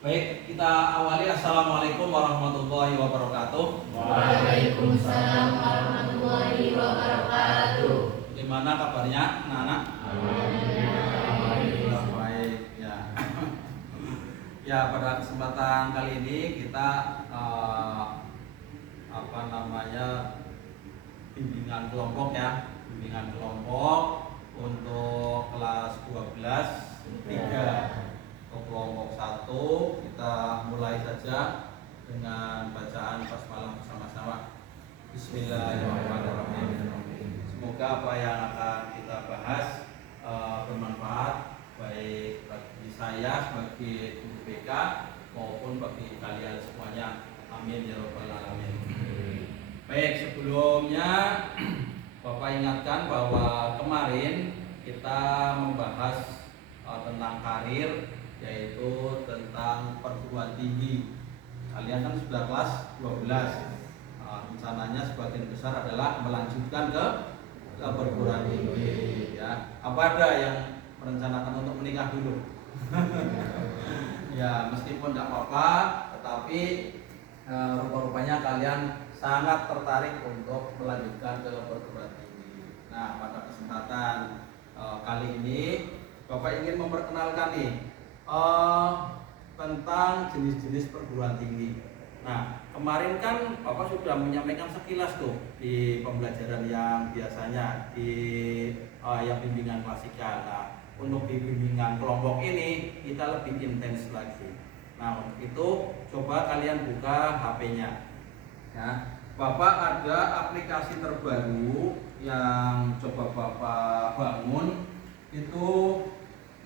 Baik, kita awali. Assalamualaikum warahmatullahi wabarakatuh. Waalaikumsalam warahmatullahi wabarakatuh. Gimana kabarnya, anak-anak? Alhamdulillah. Baik, ya. Ya, pada kesempatan kali ini kita bimbingan kelompok ya, bimbingan kelompok untuk kelas 12 3. Untuk kelompok 1 kita mulai saja dengan bacaan basmalah bersama-sama. Bismillahirrahmanirrahim. Semoga apa yang akan kita bahas bermanfaat baik bagi saya sebagai guru BK maupun bagi kalian semuanya. Amin ya rabbal alamin. Baik, sebelumnya Bapak ingatkan bahwa kemarin kita membahas tentang karir, yaitu tentang perguruan tinggi. Kalian kan sudah kelas 12. Rencananya sebagian besar adalah melanjutkan ke perguruan tinggi ya. Apa ada yang merencanakan untuk menikah dulu? Ya, meskipun tidak apa-apa, tetapi rupa-rupanya kalian sangat tertarik untuk melanjutkan ke perguruan tinggi. Nah, pada kesempatan kali ini Bapak ingin memperkenalkan nih tentang jenis-jenis perguruan tinggi. Nah, kemarin kan Bapak sudah menyampaikan sekilas tuh di pembelajaran yang biasanya di yang bimbingan klasikal. Nah, untuk di bimbingan kelompok ini kita lebih intens lagi. Nah, untuk itu coba kalian buka HP-nya. Ya, Bapak ada aplikasi terbaru yang coba Bapak bangun, itu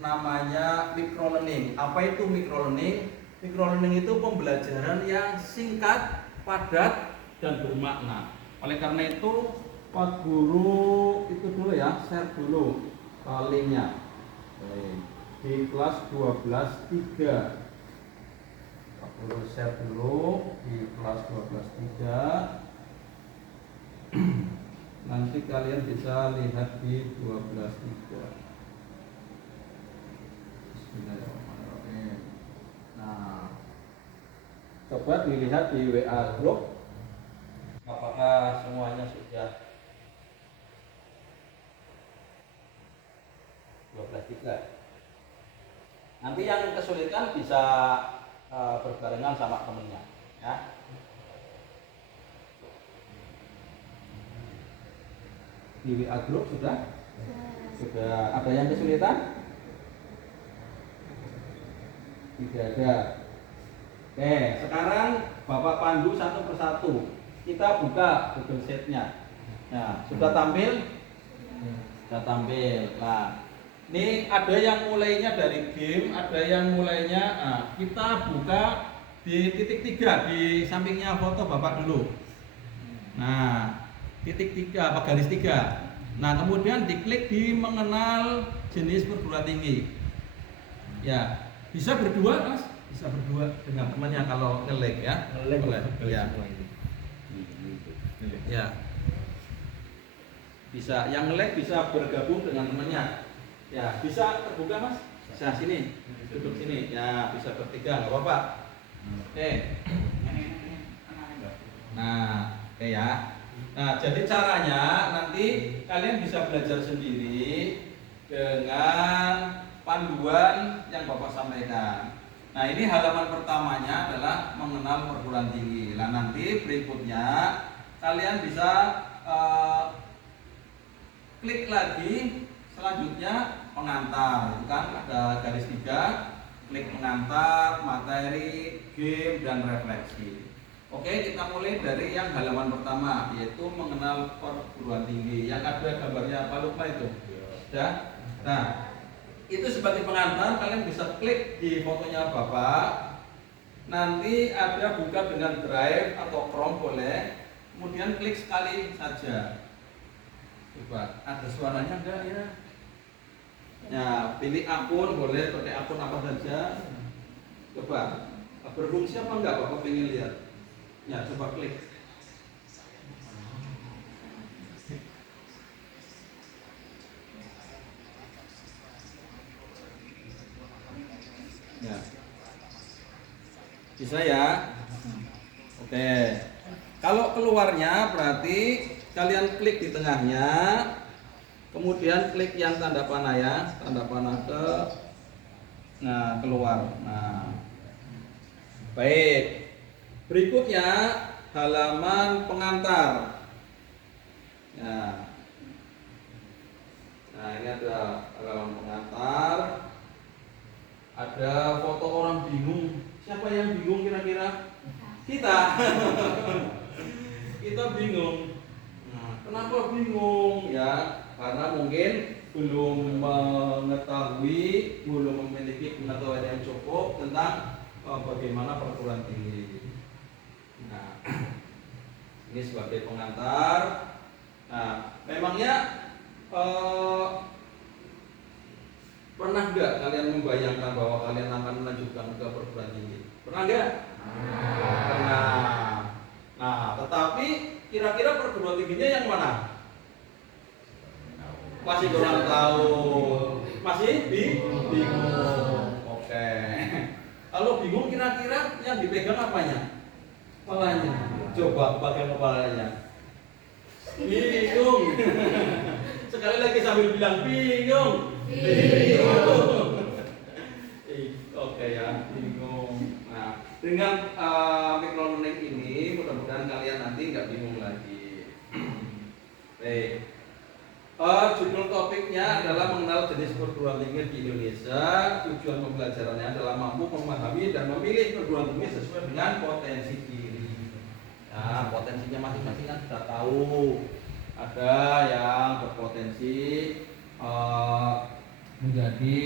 namanya microlearning. Apa itu microlearning? Microlearning itu pembelajaran yang singkat, padat, dan bermakna. Oleh karena itu Pak Guru itu dulu ya, share dulu linknya di kelas 12 3. Perlu share dulu di kelas 12 3. Nanti kalian bisa lihat di 12 3. Bismillahirrahmanirrahim. Nah, coba dilihat di WA grup. Apakah semuanya sudah 12 3? Nanti yang kesulitan bisa berbarengan sama temennya ya. Di WA group sudah ada yang kesulitan? Tidak ada. Oke, sekarang Bapak pandu satu persatu. Kita buka Google Sheet-nya. Nah, sudah tampil? Sudah tampil. Nah, ini ada yang mulainya dari game, ada yang mulainya. Nah, kita buka di titik 3 di sampingnya foto Bapak dulu. Nah, titik 3 apa garis 3. Nah, kemudian diklik di mengenal jenis perguruan tinggi. Ya, bisa berdua, Mas. Bisa berdua dengan temannya kalau nge-lag ya. Boleh. Ya. Ya. Bisa yang nge-lag bisa bergabung dengan temannya. Ya, bisa terbuka Mas? Bisa sini, duduk sini. Ya, bisa bertiga, nggak apa-apa. Oke. Nah, oke ya. Nah, jadi caranya nanti kalian bisa belajar sendiri dengan panduan yang Bapak sampaikan. Nah, ini halaman pertamanya adalah mengenal perguruan tinggi. Nah, nanti berikutnya kalian bisa klik lagi selanjutnya pengantar, itu kan ada garis 3, klik pengantar, materi, game, dan refleksi. Oke, kita mulai dari yang halaman pertama, yaitu mengenal perguruan tinggi. Yang ada gambarnya apa lupa itu? Sudah? Nah, itu sebagai pengantar kalian bisa klik di fotonya Bapak. Nanti ada buka dengan drive atau Chrome boleh. Kemudian klik sekali saja. Coba, ada suaranya enggak ya? Ya, pilih akun, boleh pakai akun apa saja. Coba, berfungsi apa enggak Bapak pengen lihat? Ya, coba klik. Ya. Bisa ya? Oke. Kalau keluarnya berarti kalian klik di tengahnya, kemudian klik yang tanda panah ya, tanda panah ke, nah keluar. Nah, baik. Berikutnya halaman pengantar. Nah ini ada halaman pengantar. Ada foto orang bingung. Siapa yang bingung kira-kira? Kita. Kita bingung. Nah, kenapa bingung? Ya, karena mungkin belum mengetahui, belum memiliki pengetahuan yang cukup tentang bagaimana perguruan tinggi. Nah, ini sebagai pengantar. Nah, memangnya pernah nggak kalian membayangkan bahwa kalian akan melanjutkan ke perguruan tinggi? Pernah nggak? Pernah. Nah, tetapi kira-kira perguruan tingginya yang mana? Masih kurang tahu. Masih bingung. Oke. Kalau bingung kira-kira yang dipegang apanya? Kepalanya. Coba bagian kepalanya. Bingung. Sekali lagi sambil bilang bingung. Oke ya, bingung. Nah, dengan microlearning ini mudah-mudahan kalian nanti nggak bingung lagi. Baik. Judul topiknya adalah mengenal jenis perguruan tinggi di Indonesia. Tujuan pembelajarannya adalah mampu memahami dan memilih perguruan tinggi sesuai dengan potensi diri. Nah, potensinya masing-masing kan sudah tahu. Ada yang berpotensi menjadi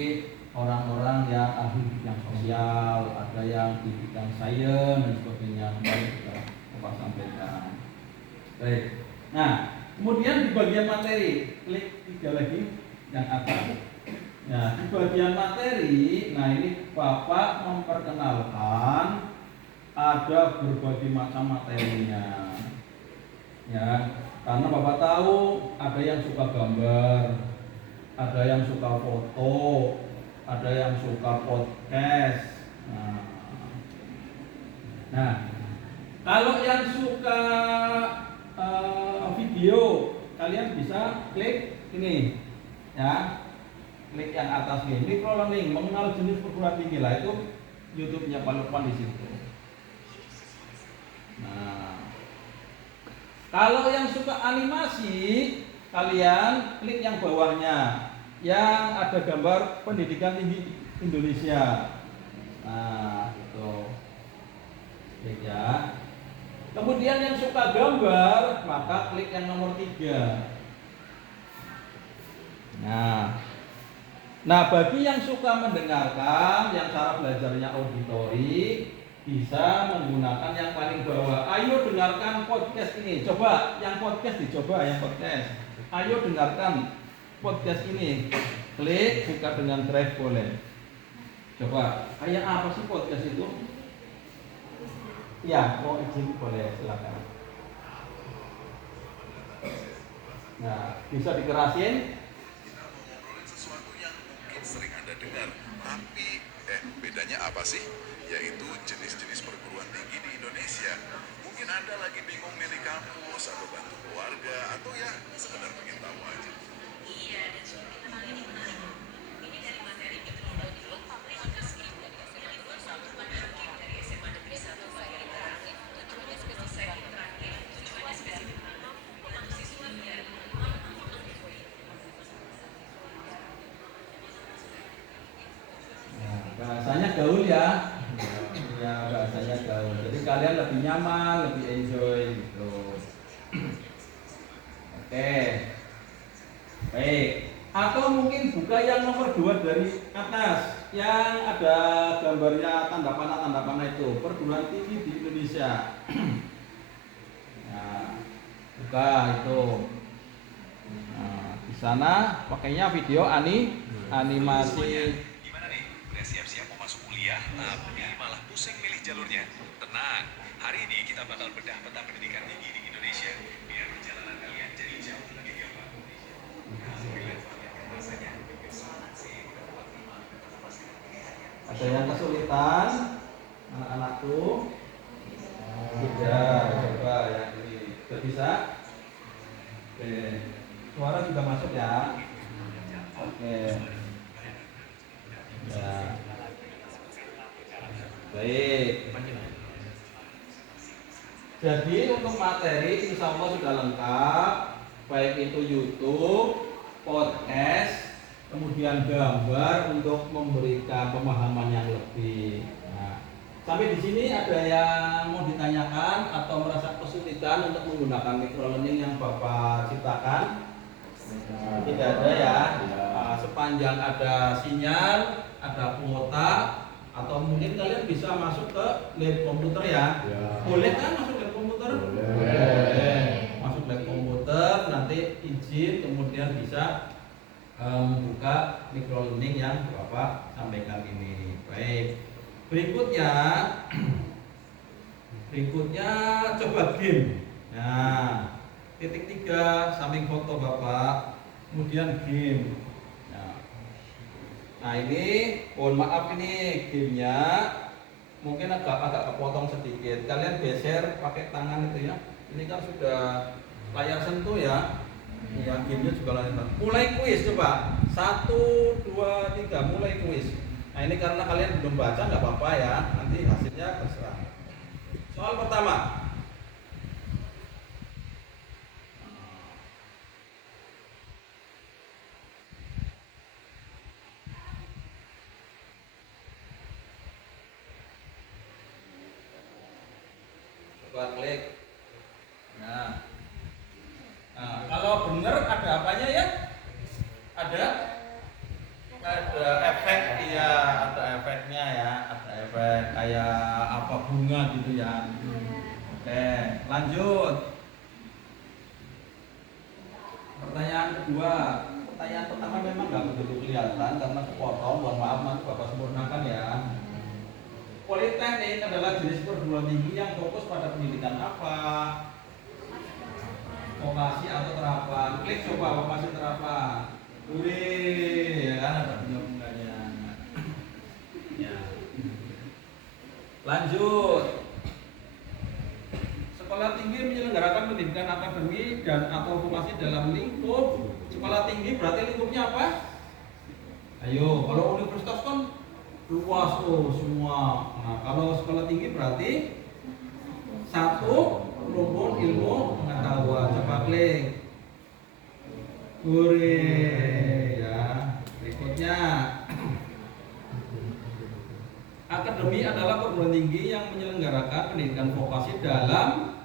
orang-orang yang ahli bidang sosial, ada yang di bidang sains dan sebagainya. Kemarin sudah Bapak sampaikan. Baik. Nah, kemudian di bagian materi, klik 3 lagi yang atas. Nah, di bagian materi, nah ini Bapak memperkenalkan ada berbagai macam materinya. Ya, karena Bapak tahu ada yang suka gambar, ada yang suka foto, ada yang suka podcast. Nah, kalau yang suka video, kalian bisa klik ini, ya, klik yang atas ini, microlearning, mengenal jenis perguruan tinggi lah, itu YouTube-nya Pak Lukman di situ. Nah, kalau yang suka animasi, kalian klik yang bawahnya, yang ada gambar Pendidikan Tinggi Indonesia. Nah, itu. Klik ya. Kemudian yang suka gambar, maka klik yang nomor 3. Nah, bagi yang suka mendengarkan, yang cara belajarnya auditori, bisa menggunakan yang paling bawah. Ayo dengarkan podcast ini. Coba yang podcast dicoba, yang podcast. Ayo dengarkan podcast ini. Klik, buka dengan drive boleh. Coba, kayak apa sih podcast itu? Ya, mau izin boleh, silakan. Nah, bisa dikerasin. Kita mau ngobrolin sesuatu yang mungkin sering Anda dengar, tapi bedanya apa sih? Yaitu jenis-jenis perguruan tinggi di Indonesia. Mungkin Anda lagi bingung milih kampus atau bantu keluarga atau ya sekedar pengen tahu aja. Iya, dan sudah kenalin yang menarik. Ini dari materi metodologi public skill dari SMA Negeri 1 Hakim dari SMA Negeri 1 Bagian Interaktif. Tujuannya spesifik terakhir. Tujuannya spesifik mampu membantu siswa biar mampu mengampuni. Nah, bahasanya gaul ya. Ya, bahasanya gaul. Jadi kalian lebih nyaman, lebih enjoy gitu. Oke. Baik. Atau mungkin buka yang nomor 2 dari atas, yang ada gambarnya tanda panah itu, perguruan tinggi di Indonesia. Nah, buka itu. Nah, di sana pakainya video animasi. Gimana nih? Udah siap-siap mau masuk kuliah, tapi malah pusing milih jalurnya. Tenang, hari ini kita bakal bedah peta pendidikan tinggi di Indonesia biar perjalanan kalian jadi jauh lebih gampang. Ada yang kesulitan, anak-anak Satu, tiga. Coba yang ini. Sudah bisa? Oke. Suara juga masuk ya. Oke. Ya. Baik. Jadi untuk materi insya Allah sudah lengkap, baik itu YouTube, podcast, kemudian gambar untuk memberikan pemahaman yang lebih. Nah, sampai di sini ada yang mau ditanyakan atau merasa kesulitan untuk menggunakan microlearning yang Bapak ciptakan? Tidak ada ya. Nah, sepanjang ada sinyal, ada kuota, atau mungkin kalian bisa masuk ke lab komputer ya. Boleh kan masuk lab komputer? Boleh. Masuk lab komputer, nanti izin, kemudian bisa membuka microlearning yang Bapak sampaikan ini. Baik. Berikutnya coba game. Nah, titik 3 samping foto Bapak, kemudian game. Nah ini, mohon maaf ini gamenya mungkin agak kepotong sedikit. Kalian geser pakai tangan itu ya. Ini kan sudah layar sentuh ya. Ya, gamenya juga layar sentuh. Mulai kuis coba. 1, 2, 3, mulai kuis. Nah ini karena kalian belum baca nggak apa-apa ya. Nanti hasilnya terserah. Soal pertama. Coba klik. Nah, kalau benar ada apanya ya? Ada efek ya, ada efeknya ya, ada efek kayak apa bunga gitu ya. Oke, lanjut. Pertanyaan kedua. Pertanyaan pertama memang nggak begitu kelihatan karena kepotong. Mohon maaf, nanti Bapak sempurnakan ya. Politeknik adalah jenis perguruan tinggi yang fokus pada pendidikan apa? Vokasi atau terapan? Klik coba vokasi terapan. Wih, ya kan ada bunga-bunganya. Ya. Lanjut. Sekolah tinggi menyelenggarakan pendidikan akademik dan atau vokasi dalam lingkup. Sekolah tinggi berarti lingkupnya apa? Ayo, kalau universitas kan luas semua. Nah, kalau sekolah tinggi berarti satu rumpun ilmu pengetahuan. Coba klik. Ya. Berikutnya, akademi adalah perguruan tinggi yang menyelenggarakan pendidikan vokasi dalam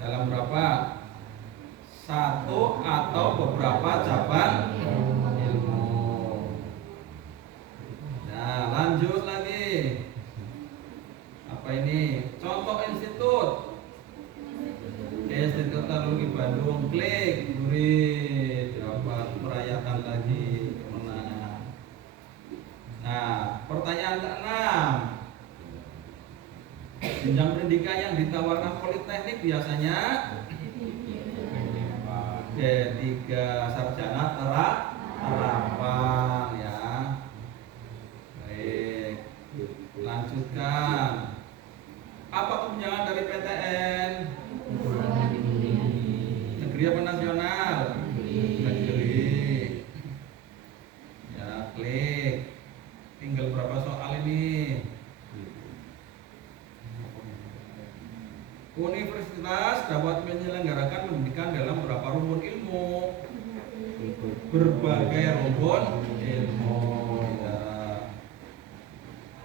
berapa? Satu atau beberapa cabang ilmu. Nah, lanjut lagi. Apa ini? Contoh institut. Institut Teknologi Bandung. Klik. Dapat merayakan lagi kemenangan. Nah, pertanyaan ke-6. Jenjang pendidikan yang ditawarkan politeknik biasanya D3 sarjana terapan ya. Baik, lanjutkan. Apa tunjangan dari PTN? Negeri apa nasional? Negeri. Ya, klik. Tinggal berapa soal ini? Universitas dapat menyelenggarakan pendidikan dalam beberapa rumpun ilmu. Berbagai rumpun ilmu. Ya.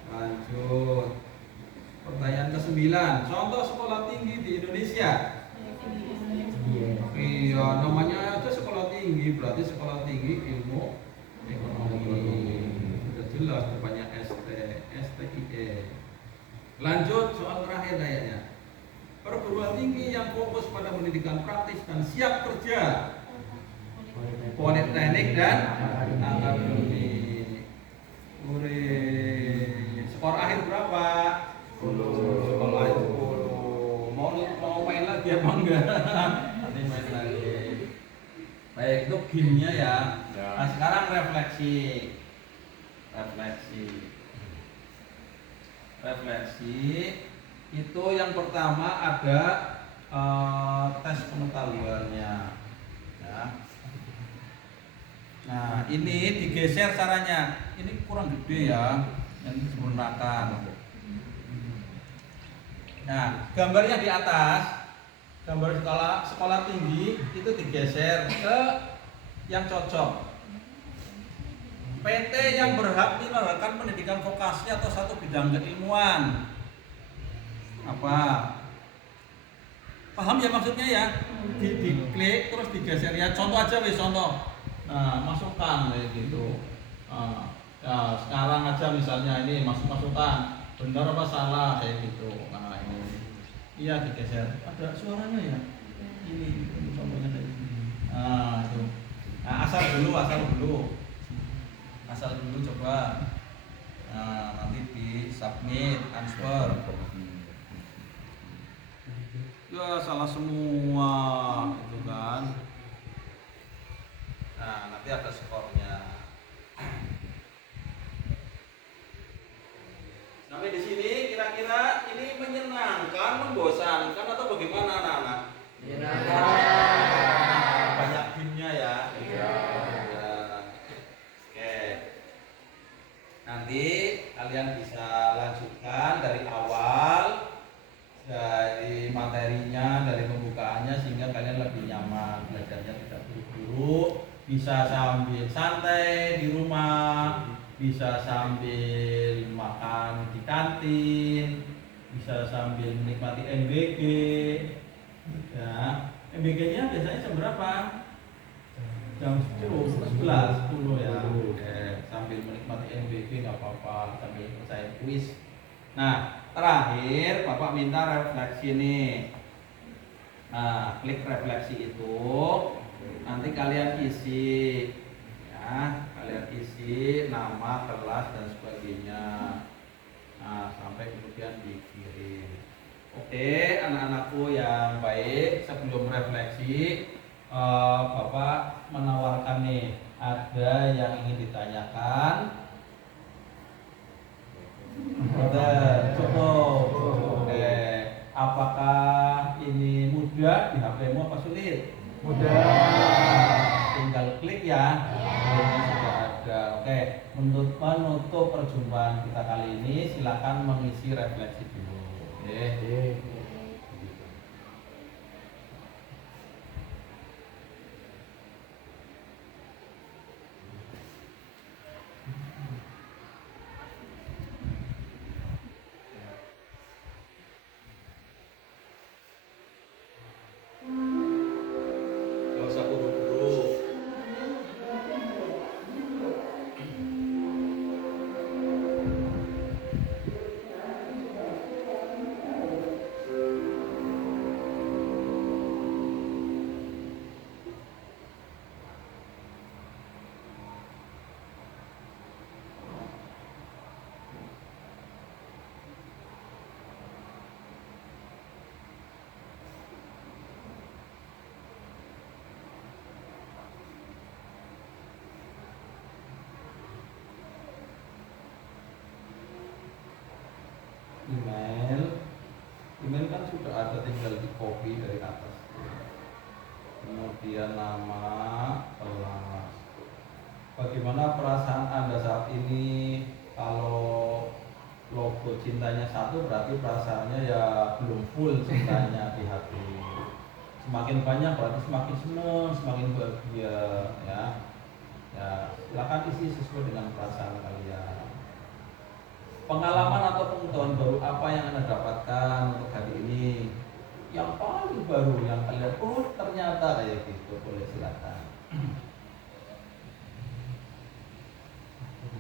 Lanjut. Pertanyaan ke-9. Contoh sekolah tinggi di Indonesia. Iya, namanya aja sekolah tinggi, berarti sekolah tinggi ilmu ekonomi. Sudah jelas depannya STIE. Lanjut soal terakhir kayaknya. Perguruan tinggi yang fokus pada pendidikan praktis dan siap kerja. Politeknik dan akademi. Skor akhir berapa? 10. Skor akhir 10. Mau main lagi apa enggak? Nanti main lagi. Baik, itu gamenya ya. Nah, sekarang refleksi. refleksi itu yang pertama ada tes pengetahuannya ya. Nah ini digeser caranya, ini kurang gede ya, yang disempurnakan. Nah gambarnya di atas, gambar sekolah tinggi itu digeser ke yang cocok. PT yang berhak menyelenggarakan pendidikan vokasi atau satu bidang keilmuan. Apa? Paham ya maksudnya ya? Diklik terus digeser ya. Contoh aja wis contoh. Nah, masukkan kayak gitu. Nah, sekarang aja misalnya ini masukkan benar apa salah kayak gitu. Nah, ini. Iya digeser. Ada suaranya ya? Ini contohnya kayak gini. Nah, itu. Nah, asal dulu coba. Nah, nanti di submit, transfer. Ya salah semua itu kan. Nah, nanti ada skornya. Sampai di sini kira-kira ini menyenangkan, membosankan atau bagaimana anak-anak? Menyenangkan. Banyak timnya ya. Iya. Oke. Nanti kalian bisa lanjutkan dari awal, dari materinya, dari pembukaannya sehingga kalian lebih nyaman belajarnya, tidak buru-buru, bisa sambil santai di rumah, bisa sambil makan di kantin, bisa sambil menikmati MBG ya. MBG-nya biasanya jam berapa? Jam 10 ya. Oke, sambil menikmati MBG nggak apa-apa, sambil selesai kuis. Nah, terakhir Bapak minta refleksi nih. Nah, klik refleksi itu, nanti kalian isi ya, kalian isi nama, kelas dan sebagainya. Nah, sampai kemudian dikirim. Oke, anak-anakku yang baik, sebelum refleksi Bapak menawarkan nih, ada yang ingin ditanyakan? Cukup. Oke. Apakah ini mudah di HP-mu apa sulit? Mudah. Tinggal klik ya. Linknya sudah ada. Oke. Menutup perjumpaan kita kali ini, silakan mengisi refleksi dulu. Oke. Gak usah buru-buru. Email kan sudah ada, tinggal di copy dari atas. Kemudian nama, kelas. Bagaimana perasaan Anda saat ini? Kalau logo cintanya satu, berarti perasaannya ya belum full cintanya di hati. Semakin banyak berarti semakin senang, semakin bahagia ya. Ya, silakan isi sesuai dengan perasaan kalian. Pengalaman atau pengetahuan baru apa yang Anda dapatkan untuk hari ini? Yang paling baru yang kalian, oh ternyata kayak gitu, boleh silakan.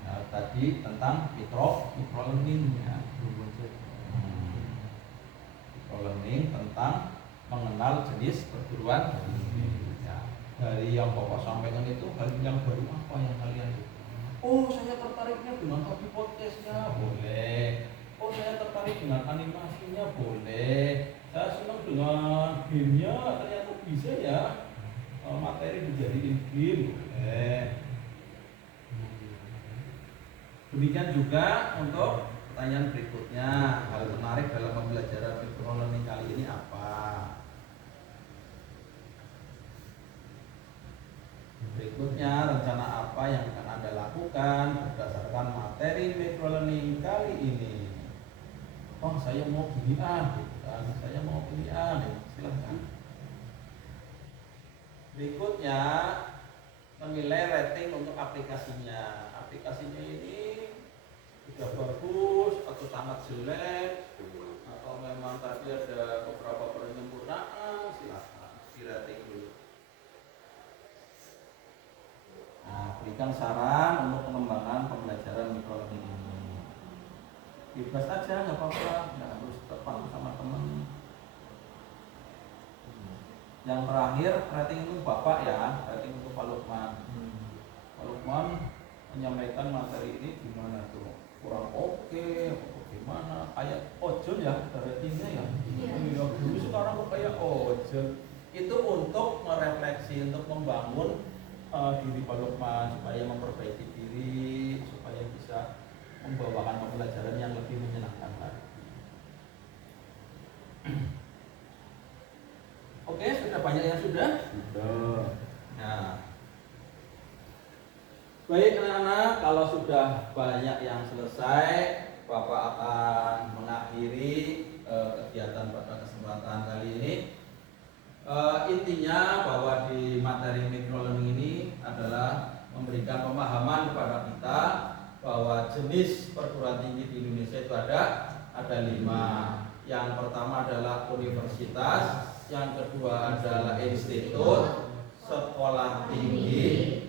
Nah, tadi tentang micro learning ya. Micro learning tentang mengenal jenis perguruan ya. Dari yang Bapak sampaikan itu, hal yang baru apa yang kalian? Oh, saya tertariknya dengan topik podcastnya, boleh. Oh, saya tertarik dengan animasinya, boleh. Saya senang dengan game-nya, ternyata bisa ya. Materi dijadiin game, boleh. Demikian juga untuk Pertanyaan berikutnya, hal menarik dalam pembelajaran microlearning kali ini apa? Berikutnya, rencana apa yang akan Anda lakukan berdasarkan materi microlearning kali ini? Oh, saya mau gini gitu kan. Saya mau gini silahkan. Berikutnya, menilai rating untuk aplikasinya. Aplikasinya ini sudah bagus atau sangat jelek, atau memang tadi ada beberapa penyempurnaan, silahkan di rating dulu. Nah, berikan saran untuk pengembangan pembelajaran microlearning ini. Bebas aja, nggak apa-apa, nggak harus terpaku sama teman. Yang terakhir, rating itu Bapak ya, rating untuk Pak Lukman. Pak Lukman menyampaikan materi ini gimana tuh? Kurang oke, atau gimana? Kayak ojol ya, ratingnya ya. Iya, dulu sekarang kok kayak ojol. Itu untuk merefleksi, untuk membangun diri Pak Lukman supaya memperbaiki diri, supaya bisa membawakan pembelajaran yang lebih menyenangkan lagi. Oke, sudah banyak yang sudah? Sudah. Nah, baik anak-anak, kalau sudah banyak yang selesai, Bapak akan mengakhiri kegiatan pada kesempatan kali ini. Intinya bahwa di materi microlearning ini adalah memberikan pemahaman kepada kita bahwa jenis perguruan tinggi di Indonesia itu ada 5. Yang pertama adalah universitas, yang kedua adalah institut, sekolah tinggi,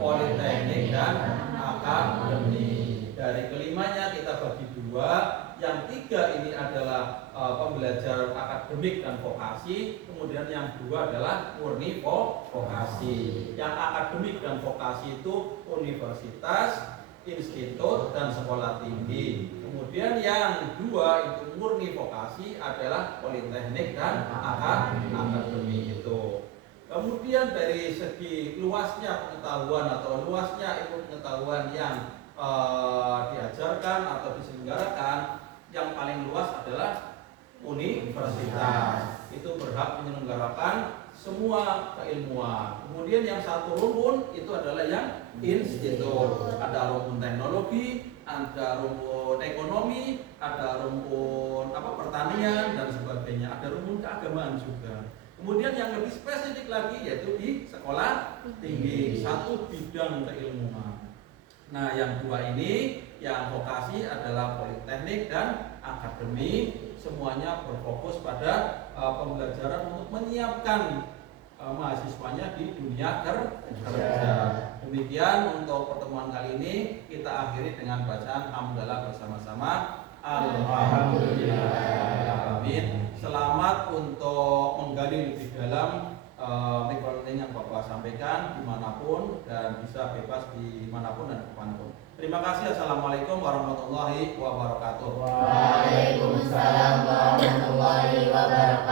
politeknik, dan akademi. Dari kelimanya kita bagi 2. Yang 3 ini adalah pembelajaran akademik dan vokasi. Kemudian yang 2 adalah murni vokasi. Yang akademik dan vokasi itu universitas, institut, dan sekolah tinggi. Kemudian yang 2 itu murni vokasi adalah politeknik dan akademi itu. Kemudian dari segi luasnya pengetahuan atau luasnya ilmu pengetahuan yang diajarkan atau diselenggarakan, yang paling luas adalah universitas. Itu berhak menyelenggarakan semua keilmuan. Kemudian yang satu rumpun itu adalah yang institut. Ada rumpun teknologi, ada rumpun ekonomi, ada rumpun pertanian dan sebagainya. Ada rumpun keagamaan juga. Kemudian yang lebih spesifik lagi yaitu di sekolah tinggi, satu bidang keilmuan. Nah, yang 2 ini, yang vokasi adalah politeknik dan akademi, semuanya berfokus pada pembelajaran untuk menyiapkan mahasiswanya di dunia kerja. Demikian untuk pertemuan kali ini, kita akhiri dengan bacaan hamdalah bersama-sama. Alhamdulillahirrahmanirrahim. Selamat untuk menggali lebih dalam microlearning yang Bapak sampaikan dimanapun dan bisa bebas dimanapun dan kemanapun. Terima kasih. Assalamualaikum warahmatullahi wabarakatuh. Waalaikumsalam warahmatullahi wabarakatuh.